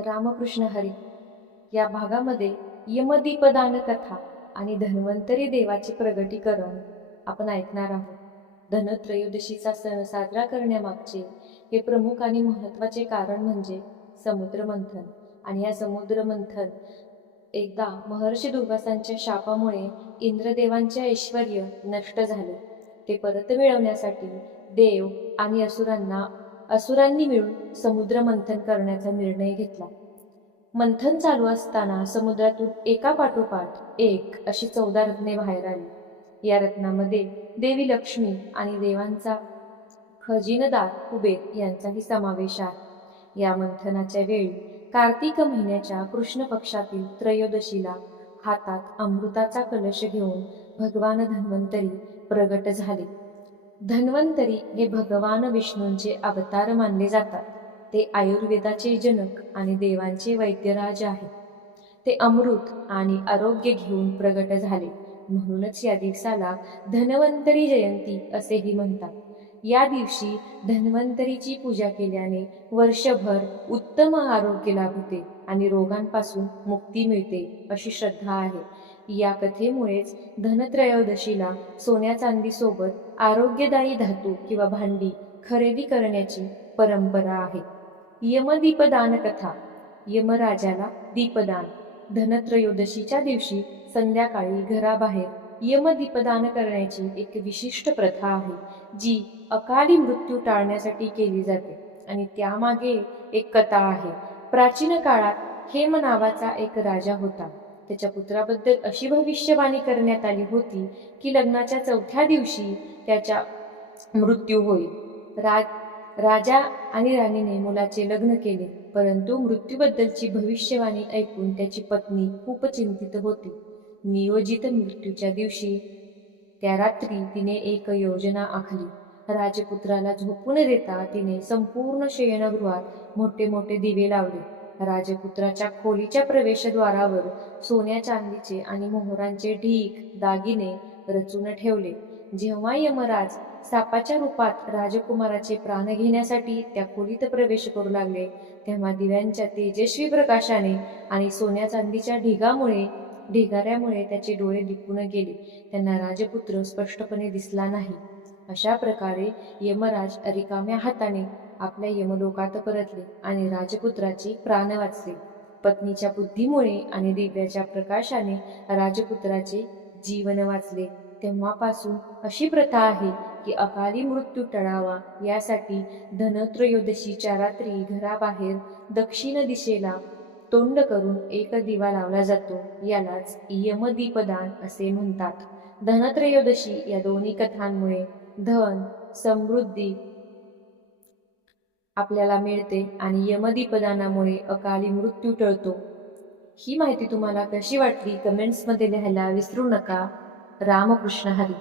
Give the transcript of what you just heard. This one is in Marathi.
रामकृष्ण हरी. या भागामध्ये यमदीपदान कथा आणि धन्वंतरी देवाचे प्रगटीकरण आपण ऐकणार आहोत. धनत्रयोदशीचा सण साजरा करण्यामागचे हे प्रमुख आणि महत्त्वाचे कारण म्हणजे समुद्र मंथन. आणि या समुद्र मंथन एकदा महर्षी दुर्वासांच्या शापामुळे इंद्रदेवांचे ऐश्वर नष्ट झाले. ते परत मिळवण्यासाठी देव आणि असुरांना असुरांनी मिळून समुद्र मंथन करण्याचा निर्णय घेतला. मंथन चालू असताना समुद्रातून एका पाठोपाठ एक अशी चौदा रत्ने बाहेर आली. या रत्नामध्ये देवी लक्ष्मी आणि देवांचा खजिनदार कुबेर यांचाही समावेश आहे. या मंथनाच्या वेळी कार्तिक महिन्याच्या कृष्ण पक्षातील त्रयोदशीला हातात अमृताचा कलश घेऊन भगवान धन्वंतरी प्रगट झाले. धन्वंतरी हे भगवान विष्णूंचे अवतार मानले जातात. ते आयुर्वेदाचे जनक आणि देवांचे वैद्यराज आहेत. ते अमृत आणि आरोग्य घेऊन प्रगट झाले. म्हणूनच या दिवसाला धन्वंतरी जयंती असेही म्हणतात. या दिवशी धन्वंतरीची पूजा केल्याने वर्षभर उत्तम आरोग्य लाभते आणि रोगांपासून मुक्ती मिळते अशी श्रद्धा आहे. या कथेमुळेच धनत्रयोदशीला सोन्या चांदीसोबत आरोग्यदायी धातू किंवा भांडी खरेदी करण्याची परंपरा आहे. यमदीपदान कथा यमराजाला दीपदान. धनत्रयोदशीच्या दिवशी संध्याकाळी घराबाहेर यमदीपदान करण्याची एक विशिष्ट प्रथा आहे जी अकाली मृत्यू टाळण्यासाठी केली जाते. आणि त्यामागे एक कथा आहे. प्राचीन काळात हेम नावाचा एक राजा होता. त्याच्या पुत्राबद्दल अशी भविष्यवाणी करण्यात आली होती की लग्नाच्या चौथ्या दिवशी त्याच्या मृत्यू होईल. राज राजा आणि राणीने मुलाचे लग्न केले परंतु मृत्यूबद्दलची भविष्यवाणी ऐकून त्याची पत्नी खूप चिंतित होती. नियोजित मृत्यूच्या दिवशी त्या रात्री तिने एक योजना आखली. राजपुत्राला झोपून देता तिने संपूर्ण शयनगृहात मोठे मोठे दिवे लावले. राजपुत्राच्या खोलीच्या प्रवेशद्वारावर सोन्या चांदीचे आणि मोहरांचे ढीक दागिने रचून ठेवले. जेव्हा यमराज सापाच्या रूपात राजकुमाराचे प्राण घेण्यासाठी त्या खोलीत प्रवेश करू लागले तेव्हा दिव्यांच्या तेजस्वी प्रकाशाने आणि सोन्या चांदीच्या ढिगामुळे ढिगाऱ्यामुळे त्याचे डोळे दिपून गेले. त्यांना राजपुत्र स्पष्टपणे दिसला नाही. अशा प्रकारे यमराज रिकाम्या हाताने आपल्या यमलोकात परतले आणि राजपुत्राची प्राण वाचले. पत्नीच्या बुद्धीमुळे आणि दिव्याच्या प्रकाशाने राजपुत्राचे जीवन वाचले. तेव्हापासून अशी प्रथा आहे की अकाली मृत्यू टळावा यासाठी धनत्रयोदशीच्या रात्री घराबाहेर दक्षिण दिशेला तोंड करून एक दिवा लावला जातो. यालाच यमदीपदान असे म्हणतात. धनत्रयोदशी या दोन्ही कथांमुळे धन समृद्धी आपल्याला मिळते आणि यमदीपदानामुळे अकाली मृत्यू टळतो. ही माहिती तुम्हाला कशी वाटली? कमेंट्समध्ये लिहायला विसरू नका. रामकृष्ण हरी.